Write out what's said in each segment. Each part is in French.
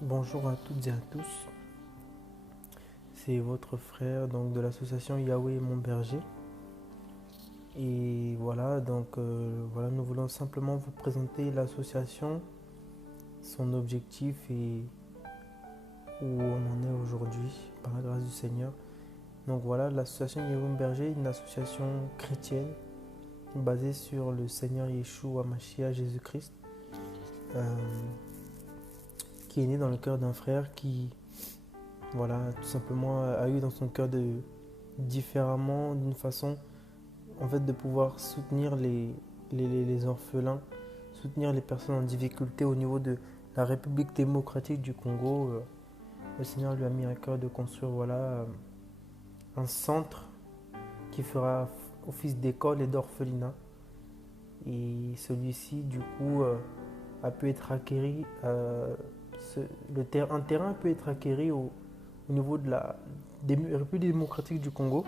Bonjour à toutes et à tous, c'est votre frère donc de l'association Yahweh Mon Berger. Et voilà, voilà, nous voulons simplement vous présenter l'association, son objectif et où on en est aujourd'hui par la grâce du Seigneur. Donc voilà, l'association Yahweh Mon Berger est une association chrétienne basée sur le Seigneur Yeshua Mashiach Jésus-Christ, euh, qui est né dans le cœur d'un frère qui, voilà, tout simplement a eu dans son cœur de différemment, d'une façon en fait de pouvoir soutenir les orphelins, soutenir les personnes en difficulté au niveau de la République démocratique du Congo. Le Seigneur lui a mis à cœur de construire un centre qui fera office d'école et d'orphelinat. Et celui-ci, du coup, a pu être acquéri, un terrain a pu être acquéri au niveau de la République démocratique du Congo,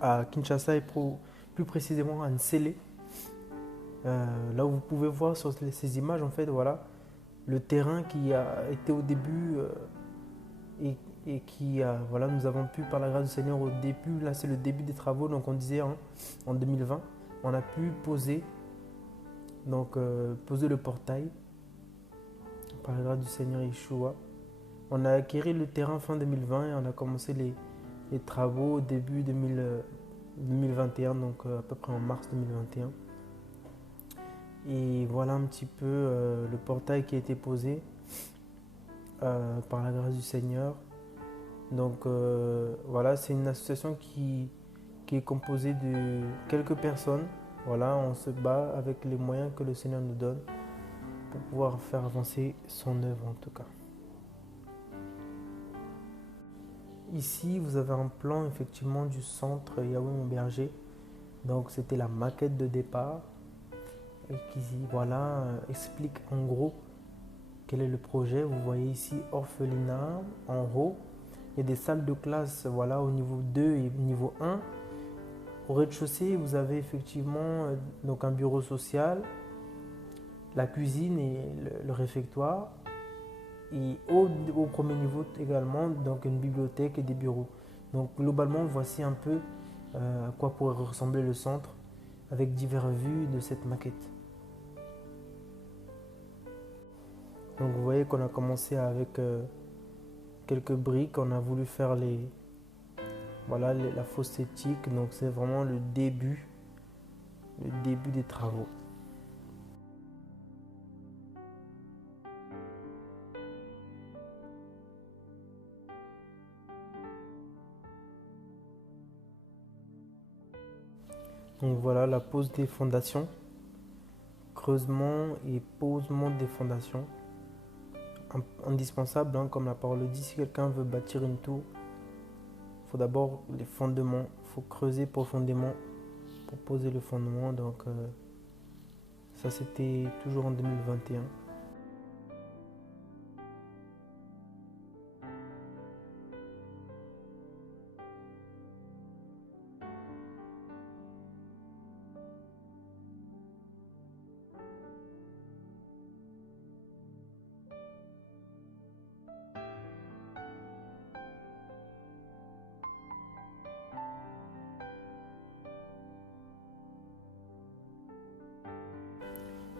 à Kinshasa et plus précisément à Nsele. Là où vous pouvez voir sur ces images, en fait, voilà, le terrain qui a été au début et qui, voilà, nous avons pu, par la grâce du Seigneur, au début, là c'est le début des travaux, donc on disait en 2020, on a pu poser le portail par la grâce du Seigneur Yeshua. On a acquis le terrain fin 2020 et on a commencé les travaux au début 2021, donc à peu près en mars 2021. Et voilà un petit peu le portail qui a été posé par la grâce du Seigneur. Donc voilà, c'est une association qui est composée de quelques personnes. Voilà, on se bat avec les moyens que le Seigneur nous donne pour pouvoir faire avancer son œuvre en tout cas. Ici, vous avez un plan effectivement du centre Yahweh Mon Berger. Donc c'était la maquette de départ et qui voilà, explique en gros quel est le projet. Vous voyez ici orphelinat en haut. Il y a des salles de classe voilà, au niveau 2 et niveau 1. Au rez-de-chaussée, vous avez effectivement donc un bureau social, la cuisine et le réfectoire. Et au premier niveau également, donc une bibliothèque et des bureaux. Donc globalement, voici un peu à quoi pourrait ressembler le centre avec diverses vues de cette maquette. Donc vous voyez qu'on a commencé avec quelques briques, on a voulu faire la fosse septique, donc c'est vraiment le début des travaux. Donc voilà la pose des fondations, creusement et posement des fondations. Indispensable, hein, comme la parole le dit, si quelqu'un veut bâtir une tour, il faut d'abord les fondements, il faut creuser profondément pour poser le fondement. Donc ça c'était toujours en 2021.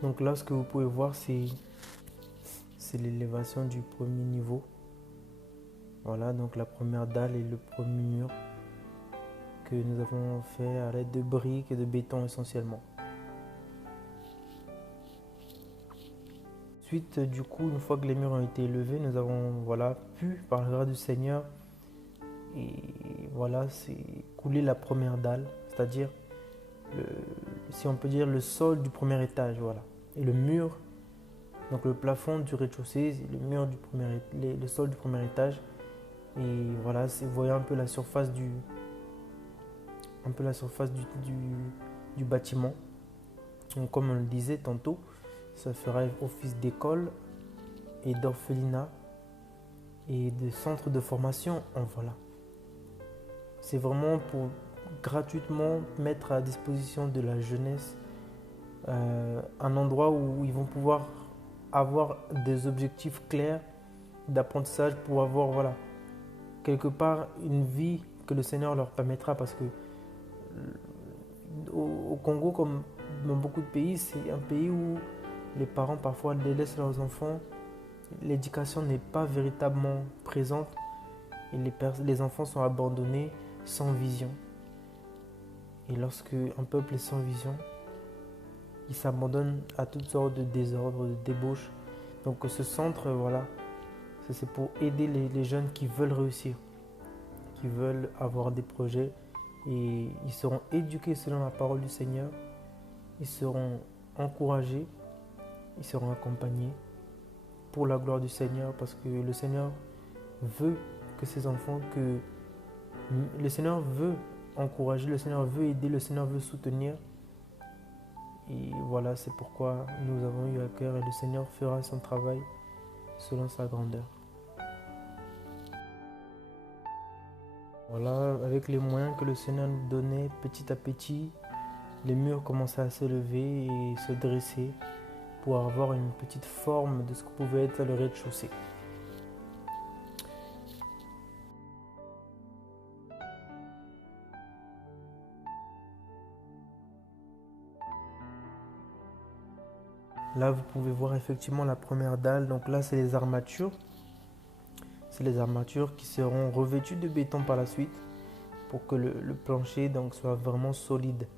Donc là, ce que vous pouvez voir, c'est l'élévation du premier niveau. Voilà, donc la première dalle et le premier mur que nous avons fait à l'aide de briques et de béton essentiellement. Ensuite, du coup, une fois que les murs ont été élevés, nous avons voilà, pu, par la grâce du Seigneur, et voilà, c'est couler la première dalle, c'est-à-dire, si on peut dire, le sol du premier étage. Voilà. Et le mur, donc le plafond du rez-de-chaussée, le sol du premier étage. Et voilà, vous voyez un peu la surface du bâtiment. Donc, comme on le disait tantôt, ça fera office d'école et d'orphelinat et de centre de formation. Voilà. C'est vraiment pour gratuitement mettre à disposition de la jeunesse un endroit où ils vont pouvoir avoir des objectifs clairs d'apprentissage pour avoir, voilà, quelque part une vie que le Seigneur leur permettra. Parce que au Congo, comme dans beaucoup de pays, c'est un pays où les parents parfois délaissent leurs enfants. L'éducation n'est pas véritablement présente et les enfants sont abandonnés sans vision. Et lorsque un peuple est sans vision, il s'abandonne à toutes sortes de désordres, de débauches. Donc ce centre, voilà, c'est pour aider les jeunes qui veulent réussir, qui veulent avoir des projets, et ils seront éduqués selon la parole du Seigneur, ils seront encouragés, ils seront accompagnés pour la gloire du Seigneur, parce que le Seigneur veut que ses enfants, le Seigneur veut encourager, le Seigneur veut aider, le Seigneur veut soutenir. Et voilà, c'est pourquoi nous avons eu à cœur, et le Seigneur fera son travail selon sa grandeur. Voilà, avec les moyens que le Seigneur nous donnait, petit à petit, les murs commençaient à se lever et se dresser pour avoir une petite forme de ce que pouvait être le rez-de-chaussée. Là, vous pouvez voir effectivement la première dalle. Donc là, c'est les armatures. C'est les armatures qui seront revêtues de béton par la suite pour que le plancher donc, soit vraiment solide.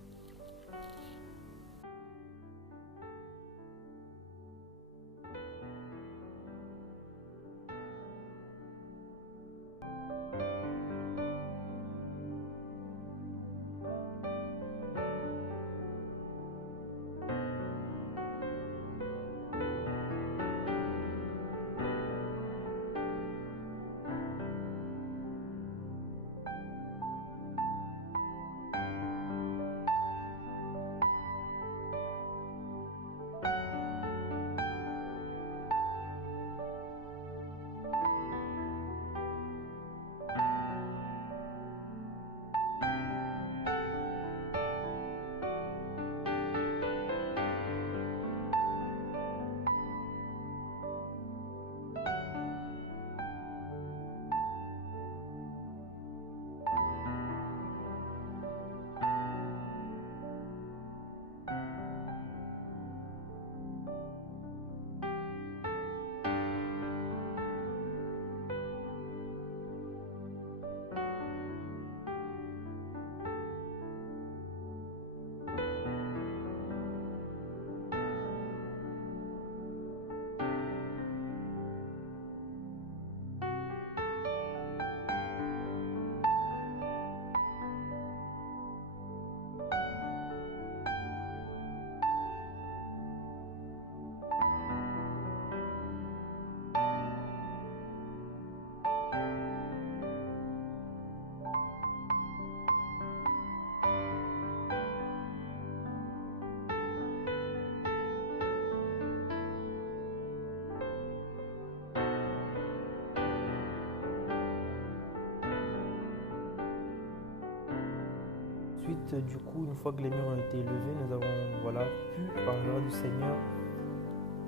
Ensuite, du coup, une fois que les murs ont été élevés, nous avons pu, par la grâce du Seigneur,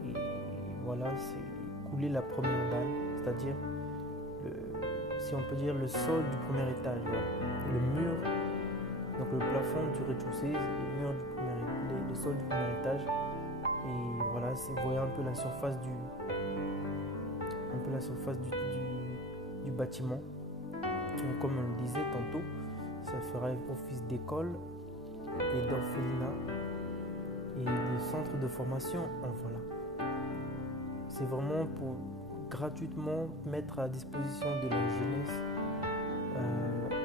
et voilà, c'est couler la première dalle, c'est-à-dire, si on peut dire, le sol du premier étage. Voilà. Le mur, donc le plafond du rez-de-chaussée, le mur le sol du premier étage. Et voilà, vous voyez un peu la surface du bâtiment. Donc, comme on le disait tantôt, ça fera office d'école et d'orphelinat et de centre de formation. Voilà. C'est vraiment pour gratuitement mettre à disposition de la jeunesse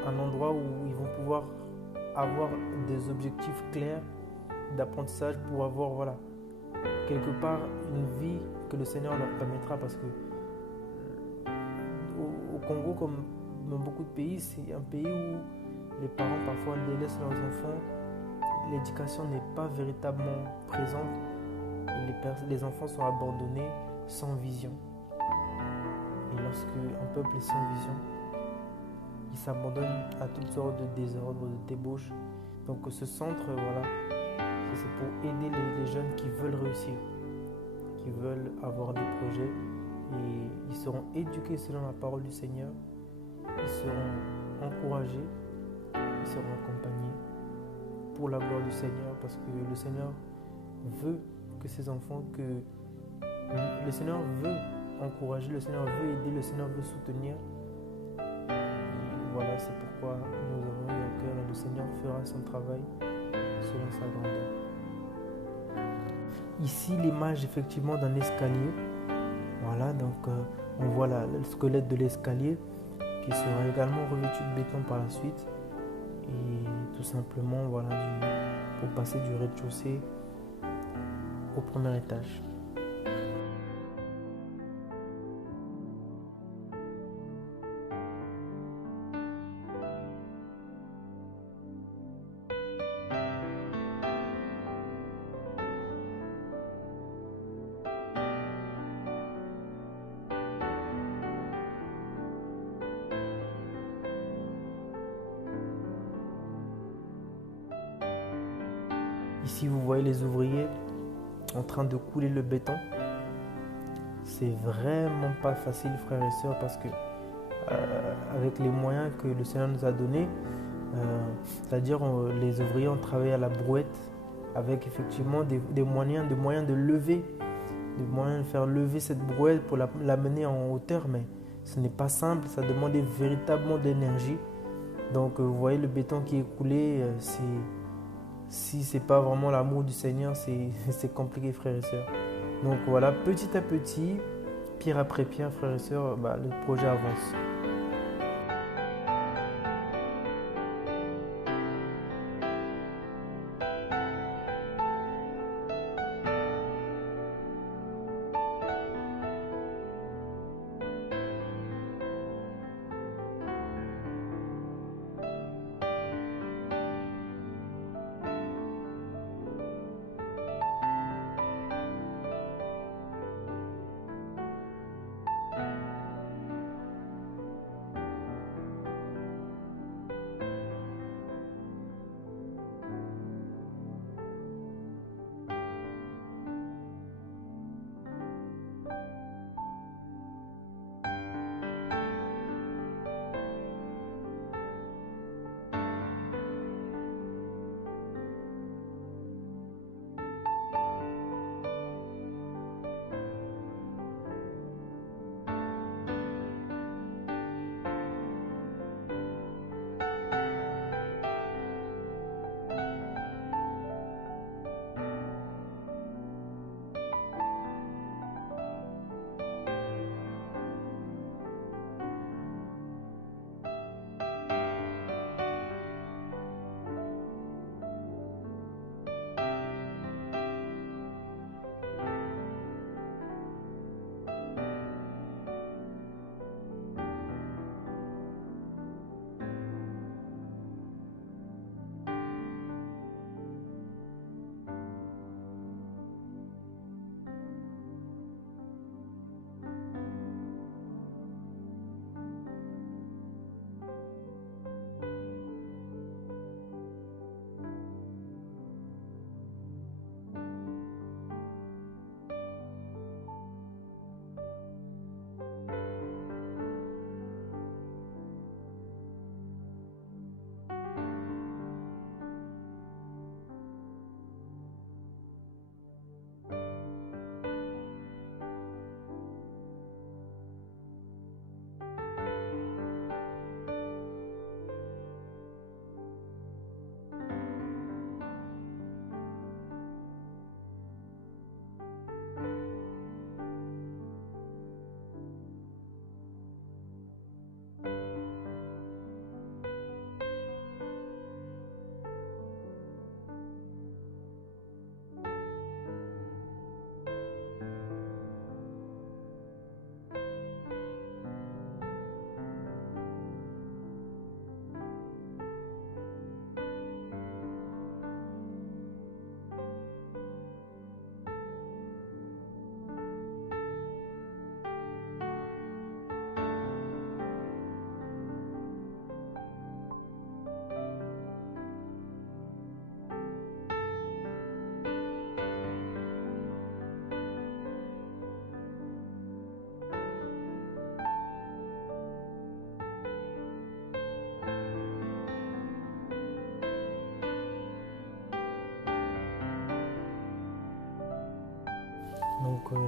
un endroit où ils vont pouvoir avoir des objectifs clairs d'apprentissage pour avoir quelque part une vie que le Seigneur leur permettra. Parce que au Congo, comme dans beaucoup de pays, c'est un pays où les parents parfois délaissent leurs enfants. L'éducation n'est pas véritablement présente et les enfants sont abandonnés sans vision. Et lorsque un peuple est sans vision, il s'abandonne à toutes sortes de désordres, de débauches. Donc ce centre, c'est pour aider les jeunes qui veulent réussir, qui veulent avoir des projets, et ils seront éduqués selon la parole du Seigneur, ils seront encouragés, ils seront accompagnés pour la gloire du Seigneur, parce que le Seigneur veut que ses enfants, le Seigneur veut encourager, le Seigneur veut aider, le Seigneur veut soutenir. Et voilà, c'est pourquoi nous avons eu à cœur et le Seigneur fera son travail selon sa grandeur. Ici, l'image effectivement d'un escalier. Voilà, donc on voit le squelette de l'escalier qui sera également revêtu de béton par la suite. Et tout simplement, voilà, pour passer du rez-de-chaussée au premier étage. Ici, vous voyez les ouvriers en train de couler le béton. C'est vraiment pas facile, frères et sœurs, parce que avec les moyens que le Seigneur nous a donnés, c'est-à-dire les ouvriers ont travaillé à la brouette avec effectivement des moyens de lever, des moyens de faire lever cette brouette pour l'amener en hauteur, mais ce n'est pas simple, ça demandait véritablement d'énergie. Donc vous voyez le béton qui est coulé, si ce n'est pas vraiment l'amour du Seigneur, c'est compliqué, frères et sœurs. Donc voilà, petit à petit, pierre après pierre, frères et sœurs, le projet avance.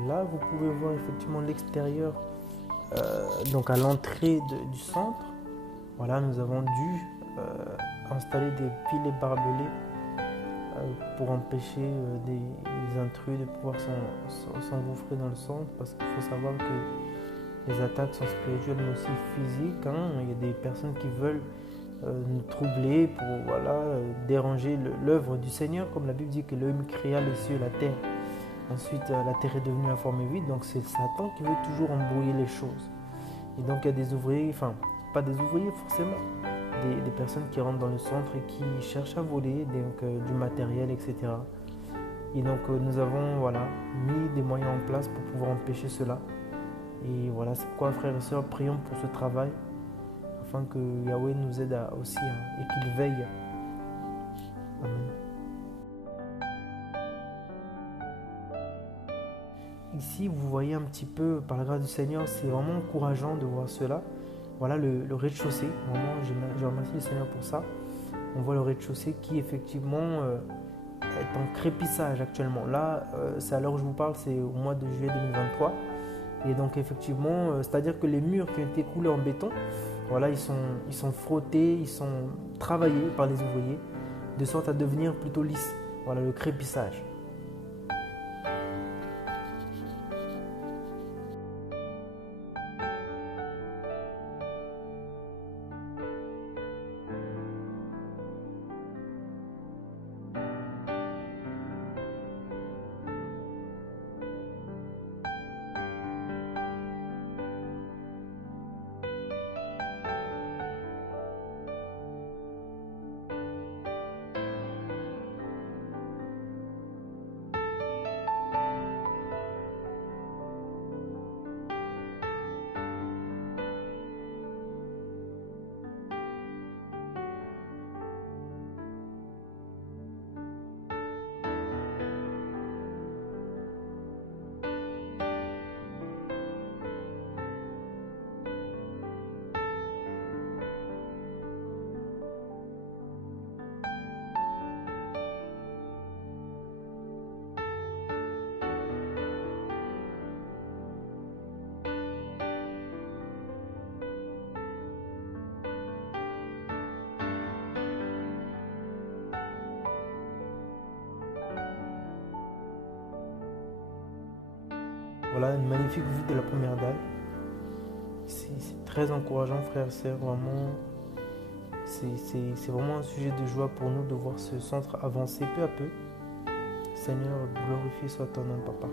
là, vous pouvez voir effectivement l'extérieur, donc à l'entrée du centre. Voilà, nous avons dû installer des pilets barbelés pour empêcher des intrus de pouvoir s'engouffrer dans le centre, parce qu'il faut savoir que les attaques sont spirituelles mais aussi physiques. Il y a des personnes qui veulent nous troubler pour déranger l'œuvre du Seigneur, comme la Bible dit que l'homme créa les cieux et la terre. Ensuite, la terre est devenue informée vide, donc c'est Satan qui veut toujours embrouiller les choses. Et donc il y a des ouvriers, enfin pas des ouvriers forcément, des personnes qui rentrent dans le centre et qui cherchent à voler du matériel, etc. Et donc nous avons mis des moyens en place pour pouvoir empêcher cela. Et voilà, c'est pourquoi frères et sœurs, prions pour ce travail, afin que Yahweh nous aide aussi et qu'il veille. Amen. Ici, vous voyez un petit peu, par la grâce du Seigneur, c'est vraiment encourageant de voir cela. Voilà le rez-de-chaussée. Vraiment, je remercie le Seigneur pour ça. On voit le rez-de-chaussée qui, effectivement, est en crépissage actuellement. Là, c'est à l'heure où je vous parle, c'est au mois de juillet 2023. Et donc, effectivement, c'est-à-dire que les murs qui ont été coulés en béton, voilà, ils sont frottés, ils sont travaillés par les ouvriers, de sorte à devenir plutôt lisses. Voilà, le crépissage. Voilà une magnifique vue de la première dalle. C'est très encourageant, frères et sœurs. Vraiment, c'est vraiment un sujet de joie pour nous de voir ce centre avancer peu à peu. Seigneur, glorifié soit ton nom, Papa.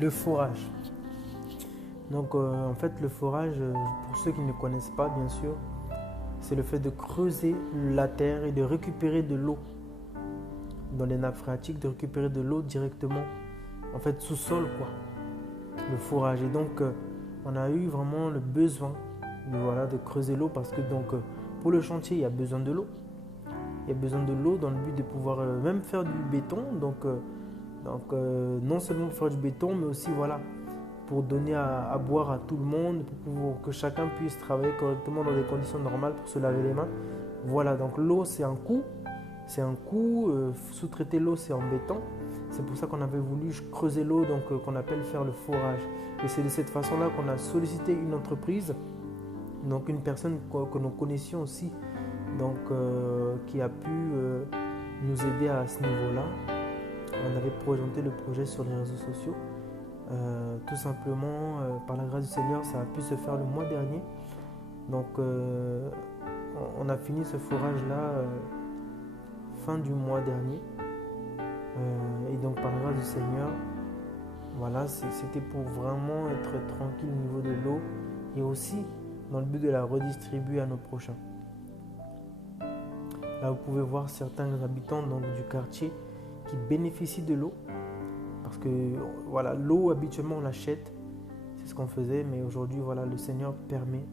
Le forage. Donc en fait le forage, pour ceux qui ne connaissent pas bien sûr, c'est le fait de creuser la terre et de récupérer de l'eau dans les nappes phréatiques, de récupérer de l'eau directement en fait sous-sol quoi. Le forage. Et donc on a eu vraiment le besoin de creuser l'eau parce que donc pour le chantier il y a besoin de l'eau. Il y a besoin de l'eau dans le but de pouvoir même faire du béton. Donc non seulement faire du béton, mais aussi voilà, pour donner à boire à tout le monde, pour que chacun puisse travailler correctement dans des conditions normales pour se laver les mains. Voilà, donc l'eau c'est un coût. Sous-traiter l'eau c'est en béton. C'est pour ça qu'on avait voulu creuser l'eau, donc qu'on appelle faire le forage. Et c'est de cette façon-là qu'on a sollicité une entreprise, donc une personne que nous connaissions aussi, donc qui a pu nous aider à ce niveau-là. On avait présenté le projet sur les réseaux sociaux. Tout simplement, par la grâce du Seigneur, ça a pu se faire le mois dernier. Donc, on a fini ce forage-là fin du mois dernier. Et donc, par la grâce du Seigneur, voilà, c'était pour vraiment être tranquille au niveau de l'eau et aussi dans le but de la redistribuer à nos prochains. Là, vous pouvez voir certains habitants donc, du quartier qui bénéficient de l'eau. Parce que voilà, l'eau habituellement on l'achète, c'est ce qu'on faisait, mais aujourd'hui voilà, le Seigneur permet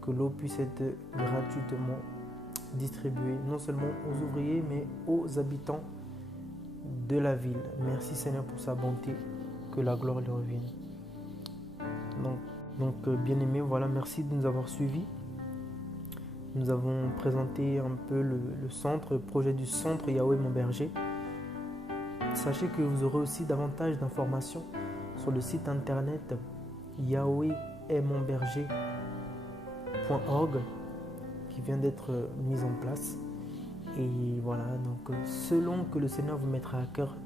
que l'eau puisse être gratuitement distribuée, non seulement aux ouvriers, mais aux habitants de la ville. Merci Seigneur pour sa bonté, que la gloire lui revienne. Donc bien aimés, voilà, merci de nous avoir suivis. Nous avons présenté un peu le centre, le projet du centre Yahweh mon berger. Sachez que vous aurez aussi davantage d'informations sur le site internet yahwehestmonberger.org qui vient d'être mis en place. Et voilà, donc selon que le Seigneur vous mettra à cœur,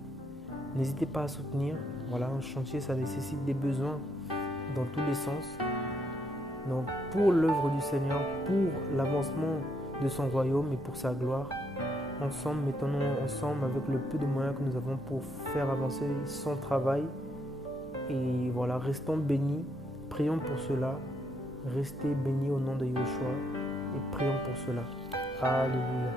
n'hésitez pas à soutenir. Voilà, un chantier, ça nécessite des besoins dans tous les sens. Donc pour l'œuvre du Seigneur, pour l'avancement de son royaume et pour sa gloire, ensemble, mettons-nous ensemble avec le peu de moyens que nous avons pour faire avancer son travail. Et voilà, restons bénis, prions pour cela, restez bénis au nom de Yeshua et prions pour cela. Alléluia.